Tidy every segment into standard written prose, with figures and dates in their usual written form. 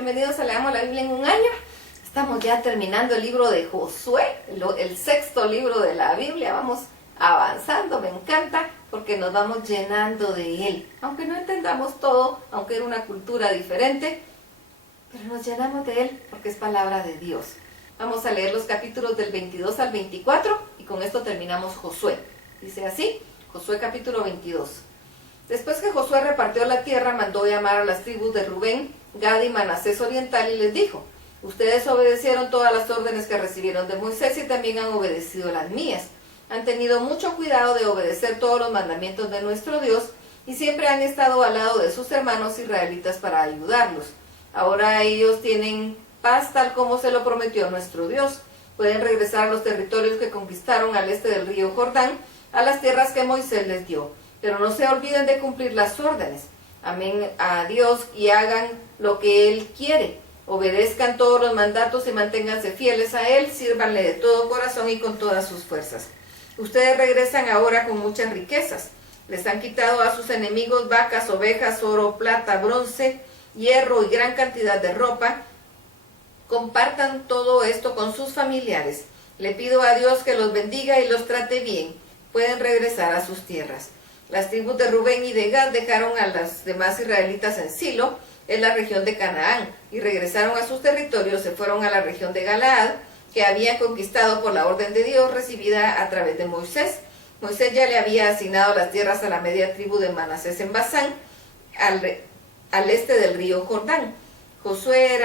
Bienvenidos a Leamos la Biblia en un año. Estamos ya terminando el libro de Josué, el sexto libro de la Biblia. Vamos avanzando, me encanta, porque nos vamos llenando de él. Aunque no entendamos todo, aunque era una cultura diferente, pero nos llenamos de él porque es palabra de Dios. Vamos a leer los capítulos del 22 al 24 y con esto terminamos Josué. Dice así, Josué capítulo 22. Después que Josué repartió la tierra, mandó llamar a las tribus de Rubén, Gad y Manasés oriental y les dijo: ustedes obedecieron todas las órdenes que recibieron de Moisés y también han obedecido las mías. Han tenido mucho cuidado de obedecer todos los mandamientos de nuestro Dios y siempre han estado al lado de sus hermanos israelitas para ayudarlos. Ahora ellos tienen paz tal como se lo prometió nuestro Dios. Pueden regresar a los territorios que conquistaron al este del río Jordán, a las tierras que Moisés les dio. Pero no se olviden de cumplir las órdenes. Amén a Dios y hagan lo que Él quiere. Obedezcan todos los mandatos y manténganse fieles a Él. Sírvanle de todo corazón y con todas sus fuerzas. Ustedes regresan ahora con muchas riquezas. Les han quitado a sus enemigos vacas, ovejas, oro, plata, bronce, hierro y gran cantidad de ropa. Compartan todo esto con sus familiares. Le pido a Dios que los bendiga y los trate bien. Pueden regresar a sus tierras. Las tribus de Rubén y de Gad dejaron a las demás israelitas en Silo, en la región de Canaán, y regresaron a sus territorios. Se fueron a la región de Galaad, que habían conquistado por la orden de Dios recibida a través de Moisés. Moisés ya le había asignado las tierras a la media tribu de Manasés en Basán, al este del río Jordán. Josué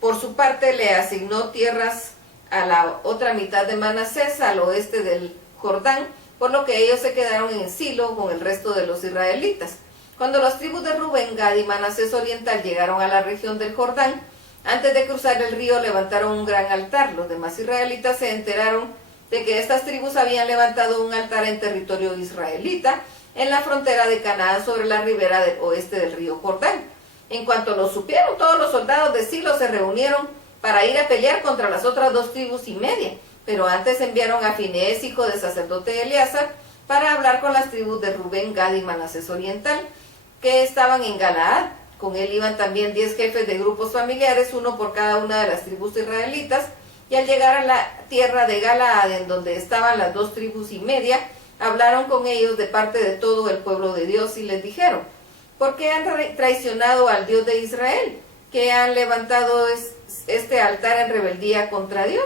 por su parte, le asignó tierras a la otra mitad de Manasés, al oeste del Jordán, por lo que ellos se quedaron en Silo con el resto de los israelitas. Cuando las tribus de Rubén, Gad y Manasés oriental llegaron a la región del Jordán, antes de cruzar el río levantaron un gran altar. Los demás israelitas se enteraron de que estas tribus habían levantado un altar en territorio israelita, en la frontera de Canaán, sobre la ribera del oeste del río Jordán. En cuanto lo supieron, todos los soldados de Silo se reunieron para ir a pelear contra las otras dos tribus y media. Pero antes enviaron a Finés, hijo del sacerdote Eleazar, para hablar con las tribus de Rubén, Gad y Manasés oriental, que estaban en Galaad. Con él iban también 10 jefes de grupos familiares, uno por cada una de las tribus israelitas, y al llegar a la tierra de Galaad, en donde estaban las dos tribus y media, hablaron con ellos de parte de todo el pueblo de Dios y les dijeron: ¿por qué han traicionado al Dios de Israel? ¿Que han levantado este altar en rebeldía contra Dios?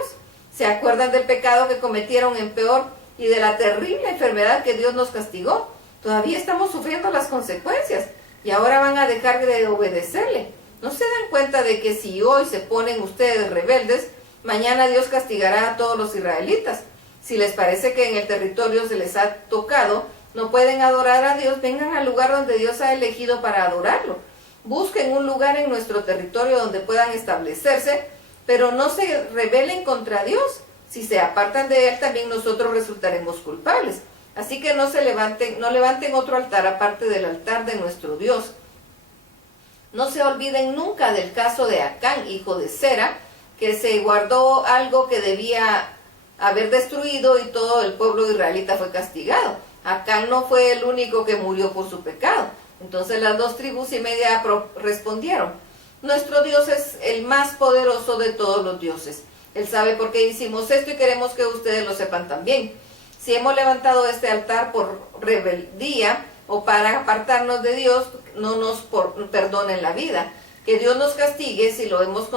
¿Se acuerdan del pecado que cometieron en Peor y de la terrible enfermedad que Dios nos castigó? Todavía estamos sufriendo las consecuencias y ahora van a dejar de obedecerle. ¿No se dan cuenta de que si hoy se ponen ustedes rebeldes, mañana Dios castigará a todos los israelitas? Si les parece que en el territorio se les ha tocado, no pueden adorar a Dios, vengan al lugar donde Dios ha elegido para adorarlo. Busquen un lugar en nuestro territorio donde puedan establecerse, pero no se rebelen contra Dios. Si se apartan de Él, también nosotros resultaremos culpables. Así que no levanten otro altar aparte del altar de nuestro Dios. No se olviden nunca del caso de Acán, hijo de Zera, que se guardó algo que debía haber destruido y todo el pueblo israelita fue castigado. Acán no fue el único que murió por su pecado. Entonces las dos tribus y media respondieron: nuestro Dios es el más poderoso de todos los dioses. Él sabe por qué hicimos esto y queremos que ustedes lo sepan también. Si hemos levantado este altar por rebeldía o para apartarnos de Dios, no nos perdonen la vida. Que Dios nos castigue si lo hemos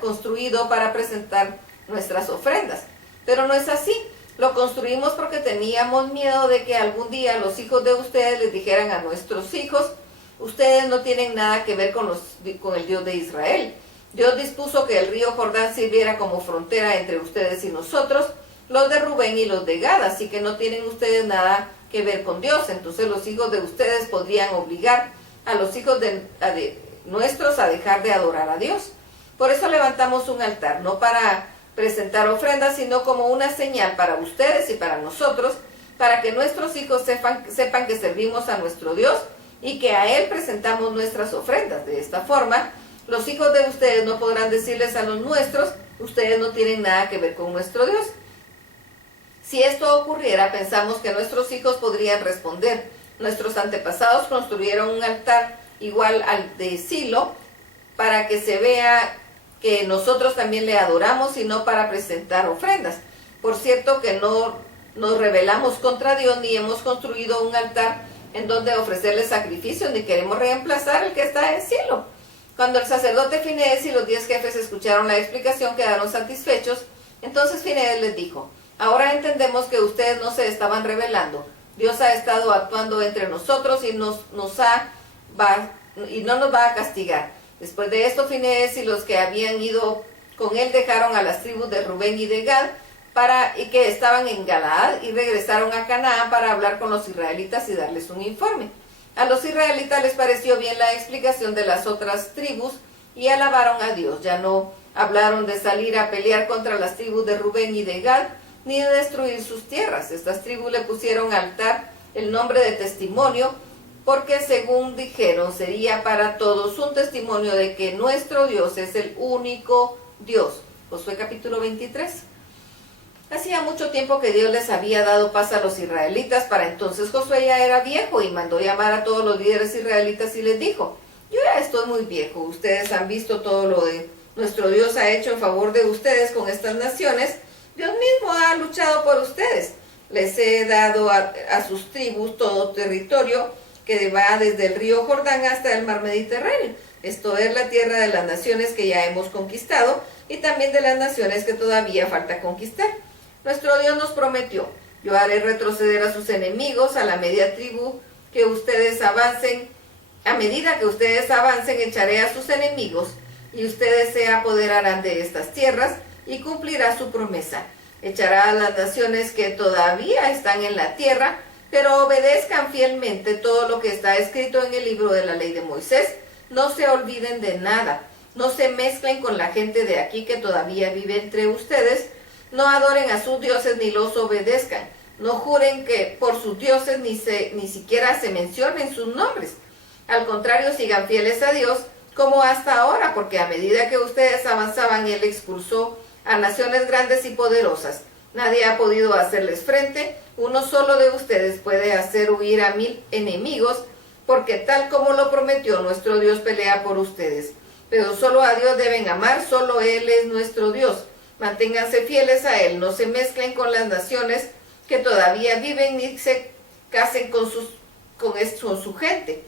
construido para presentar nuestras ofrendas. Pero no es así. Lo construimos porque teníamos miedo de que algún día los hijos de ustedes les dijeran a nuestros hijos: ustedes no tienen nada que ver con el Dios de Israel. Dios dispuso que el río Jordán sirviera como frontera entre ustedes y nosotros, los de Rubén y los de Gad, así que no tienen ustedes nada que ver con Dios. Entonces los hijos de ustedes podrían obligar a los hijos nuestros a dejar de adorar a Dios. Por eso levantamos un altar, no para presentar ofrendas, sino como una señal para ustedes y para nosotros, para que nuestros hijos sepan que servimos a nuestro Dios y que a Él presentamos nuestras ofrendas. De esta forma, los hijos de ustedes no podrán decirles a los nuestros: ustedes no tienen nada que ver con nuestro Dios. Si esto ocurriera, pensamos que nuestros hijos podrían responder: nuestros antepasados construyeron un altar igual al de Silo para que se vea que nosotros también le adoramos y no para presentar ofrendas. Por cierto que no nos rebelamos contra Dios ni hemos construido un altar en donde ofrecerle sacrificios ni queremos reemplazar el que está en el cielo. Cuando el sacerdote Finees y los 10 jefes escucharon la explicación, quedaron satisfechos. Entonces Finees les dijo: ahora entendemos que ustedes no se estaban rebelando. Dios ha estado actuando entre nosotros y no nos va a castigar. Después de esto, Finees y los que habían ido con él dejaron a las tribus de Rubén y de Gad y que estaban en Galaad, y regresaron a Canaán para hablar con los israelitas y darles un informe. A los israelitas les pareció bien la explicación de las otras tribus y alabaron a Dios. Ya no hablaron de salir a pelear contra las tribus de Rubén y de Gad, ni de destruir sus tierras. Estas tribus le pusieron al altar el nombre de testimonio, porque según dijeron, sería para todos un testimonio de que nuestro Dios es el único Dios. Josué capítulo 23. Hacía mucho tiempo que Dios les había dado paz a los israelitas. Para entonces Josué ya era viejo y mandó llamar a todos los líderes israelitas y les dijo: yo ya estoy muy viejo, ustedes han visto todo lo de nuestro Dios ha hecho en favor de ustedes con estas naciones. Dios mismo ha luchado por ustedes. Les he dado a sus tribus todo territorio que va desde el río Jordán hasta el mar Mediterráneo. Esto es la tierra de las naciones que ya hemos conquistado y también de las naciones que todavía falta conquistar. Nuestro Dios nos prometió: yo haré retroceder a sus enemigos a la media tribu que ustedes avancen. A medida que ustedes avancen, echaré a sus enemigos y ustedes se apoderarán de estas tierras, y cumplirá su promesa. Echará a las naciones que todavía están en la tierra, pero obedezcan fielmente todo lo que está escrito en el libro de la ley de Moisés. No se olviden de nada. No se mezclen con la gente de aquí que todavía vive entre ustedes. No adoren a sus dioses ni los obedezcan. No juren que por sus dioses ni siquiera se mencionen sus nombres. Al contrario, sigan fieles a Dios como hasta ahora, porque a medida que ustedes avanzaban, Él expulsó a naciones grandes y poderosas. Nadie ha podido hacerles frente. Uno solo de ustedes puede hacer huir a 1000 enemigos, porque tal como lo prometió, nuestro Dios pelea por ustedes. Pero solo a Dios deben amar, solo Él es nuestro Dios. Manténganse fieles a Él, no se mezclen con las naciones que todavía viven, ni se casen con su gente.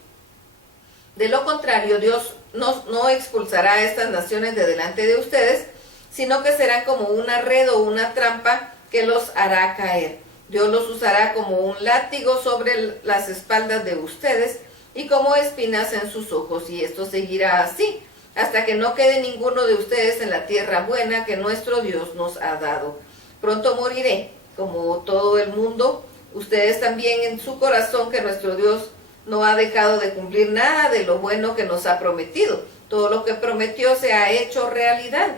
De lo contrario, Dios no expulsará a estas naciones de delante de ustedes, sino que serán como una red o una trampa que los hará caer. Dios los usará como un látigo sobre las espaldas de ustedes y como espinas en sus ojos, y esto seguirá así hasta que no quede ninguno de ustedes en la tierra buena que nuestro Dios nos ha dado. Pronto moriré, como todo el mundo, ustedes también en su corazón, que nuestro Dios no ha dejado de cumplir nada de lo bueno que nos ha prometido. Todo lo que prometió se ha hecho realidad.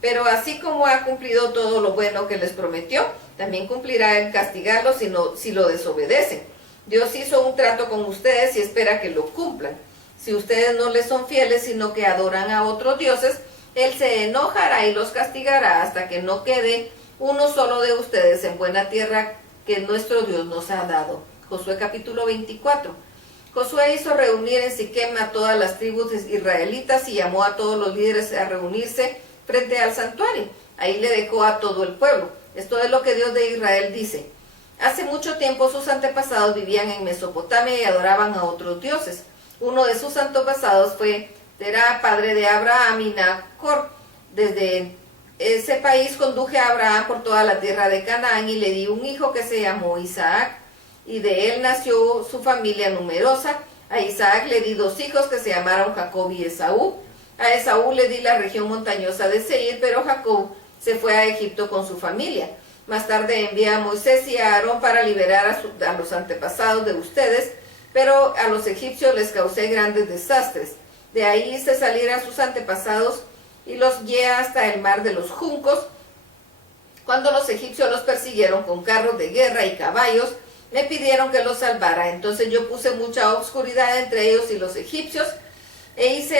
Pero así como ha cumplido todo lo bueno que les prometió, también cumplirá en castigarlos si lo desobedecen. Dios hizo un trato con ustedes y espera que lo cumplan. Si ustedes no les son fieles, sino que adoran a otros dioses, Él se enojará y los castigará hasta que no quede uno solo de ustedes en buena tierra que nuestro Dios nos ha dado. Josué capítulo 24. Josué hizo reunir en Siquem a todas las tribus israelitas y llamó a todos los líderes a reunirse frente al santuario. Ahí le dejó a todo el pueblo. Esto es lo que Dios de Israel dice: hace mucho tiempo sus antepasados vivían en Mesopotamia y adoraban a otros dioses. Uno de sus antepasados fue Terá, padre de Abraham y Nacor. Desde ese país conduje a Abraham por toda la tierra de Canaán y le di un hijo que se llamó Isaac, y de él nació su familia numerosa. A Isaac le di 2 hijos que se llamaron Jacob y Esaú. A Esaú le di la región montañosa de Seir, pero Jacob se fue a Egipto con su familia. Más tarde envié a Moisés y a Aarón para liberar a los antepasados de ustedes, pero a los egipcios les causé grandes desastres. De ahí hice salir a sus antepasados y los guié hasta el mar de los juncos. Cuando los egipcios los persiguieron con carros de guerra y caballos, me pidieron que los salvara. Entonces yo puse mucha oscuridad entre ellos y los egipcios, e hice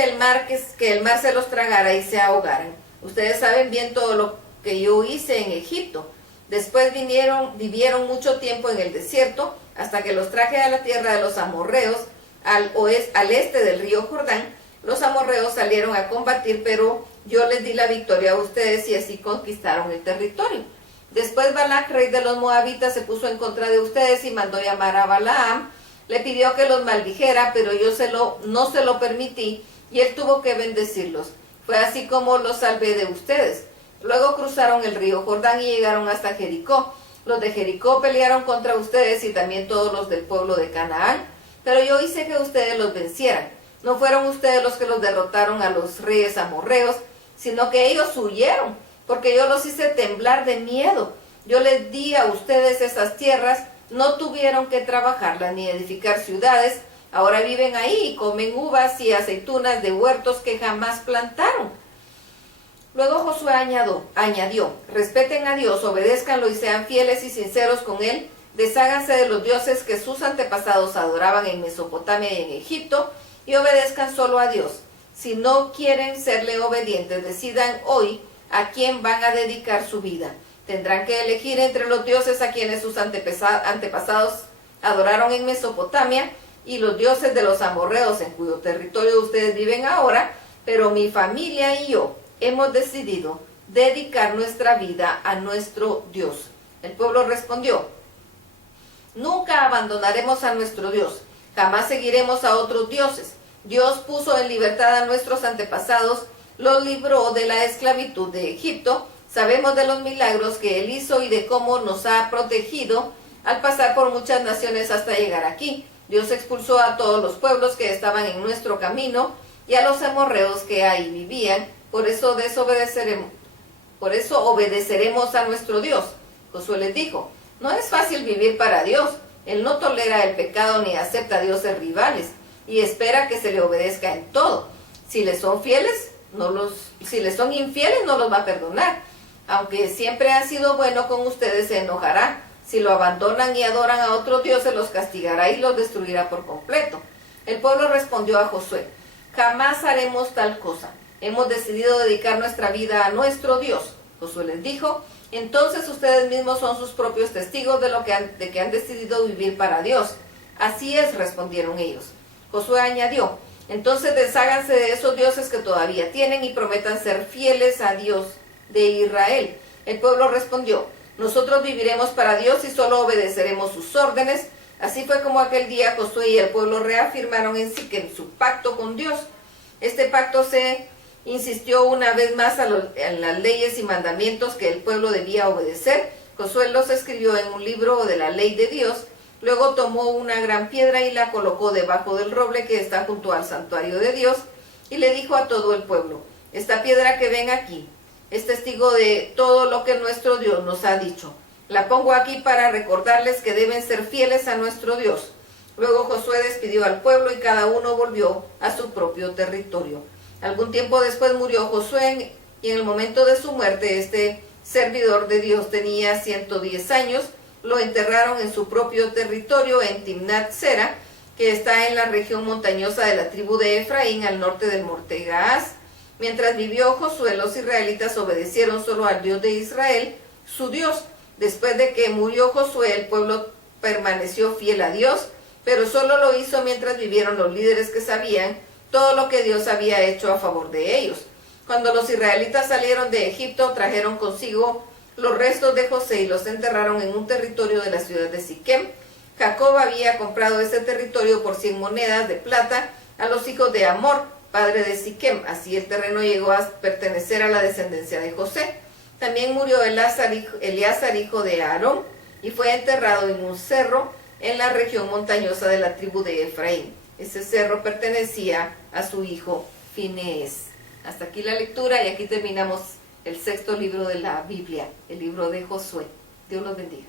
que el mar se los tragara y se ahogaran. Ustedes saben bien todo lo que yo hice en Egipto. Después vivieron mucho tiempo en el desierto, hasta que los traje a la tierra de los amorreos, al este del río Jordán. los amorreos salieron a combatir, pero yo les di la victoria a ustedes y así conquistaron el territorio. Después Balac, rey de los moabitas, se puso en contra de ustedes y mandó llamar a Balaam. Le pidió que los maldijera, pero yo no se lo permití y él tuvo que bendecirlos. Fue así como los salvé de ustedes. Luego cruzaron el río Jordán y llegaron hasta Jericó. Los de Jericó pelearon contra ustedes y también todos los del pueblo de Canaán, pero yo hice que ustedes los vencieran. No fueron ustedes los que los derrotaron a los reyes amorreos, sino que ellos huyeron, porque yo los hice temblar de miedo. Yo les di a ustedes esas tierras, no tuvieron que trabajarlas ni edificar ciudades. Ahora viven ahí y comen uvas y aceitunas de huertos que jamás plantaron. Luego Josué añadió, respeten a Dios, obedézcanlo y sean fieles y sinceros con Él. Desháganse de los dioses que sus antepasados adoraban en Mesopotamia y en Egipto y obedezcan solo a Dios. Si no quieren serle obedientes, decidan hoy a quién van a dedicar su vida. Tendrán que elegir entre los dioses a quienes sus antepasados adoraron en Mesopotamia y los dioses de los amorreos en cuyo territorio ustedes viven ahora, pero mi familia y yo hemos decidido dedicar nuestra vida a nuestro Dios. El pueblo respondió, nunca abandonaremos a nuestro Dios, jamás seguiremos a otros dioses. Dios puso en libertad a nuestros antepasados, los libró de la esclavitud de Egipto. Sabemos de los milagros que Él hizo y de cómo nos ha protegido al pasar por muchas naciones hasta llegar aquí. Dios expulsó a todos los pueblos que estaban en nuestro camino y a los amorreos que ahí vivían. Por eso obedeceremos a nuestro Dios. Josué les dijo, no es fácil vivir para Dios. Él no tolera el pecado ni acepta dioses rivales y espera que se le obedezca en todo. Si les son infieles, no los va a perdonar. Aunque siempre ha sido bueno con ustedes, se enojará. Si lo abandonan y adoran a otros dioses, los castigará y los destruirá por completo. El pueblo respondió a Josué, jamás haremos tal cosa. Hemos decidido dedicar nuestra vida a nuestro Dios. Josué les dijo, entonces ustedes mismos son sus propios testigos de que han decidido vivir para Dios. Así es, respondieron ellos. Josué añadió, entonces desháganse de esos dioses que todavía tienen y prometan ser fieles a Dios de Israel. El pueblo respondió, nosotros viviremos para Dios y solo obedeceremos sus órdenes. Así fue como aquel día Josué y el pueblo reafirmaron en Siquem su pacto con Dios. Este pacto se insistió una vez más en las leyes y mandamientos que el pueblo debía obedecer. Josué los escribió en un libro de la ley de Dios. Luego tomó una gran piedra y la colocó debajo del roble que está junto al santuario de Dios y le dijo a todo el pueblo, esta piedra que ven aquí es testigo de todo lo que nuestro Dios nos ha dicho. La pongo aquí para recordarles que deben ser fieles a nuestro Dios. Luego Josué despidió al pueblo y cada uno volvió a su propio territorio. Algún tiempo después murió Josué y en el momento de su muerte este servidor de Dios tenía 110 años. Lo enterraron en su propio territorio en Timnat Sera, que está en la región montañosa de la tribu de Efraín al norte del monte Gaás. Mientras vivió Josué, los israelitas obedecieron solo al Dios de Israel, su Dios. Después de que murió Josué, el pueblo permaneció fiel a Dios, pero solo lo hizo mientras vivieron los líderes que sabían todo lo que Dios había hecho a favor de ellos. Cuando los israelitas salieron de Egipto, trajeron consigo los restos de José y los enterraron en un territorio de la ciudad de Siquem. Jacob había comprado ese territorio por 100 monedas de plata a los hijos de Amor, padre de Siquem. Así el terreno llegó a pertenecer a la descendencia de José. También murió Eleazar, hijo de Aarón, y fue enterrado en un cerro en la región montañosa de la tribu de Efraín. Ese cerro pertenecía a su hijo Finees. Hasta aquí la lectura y aquí terminamos el 6º libro de la Biblia, el libro de Josué. Dios los bendiga.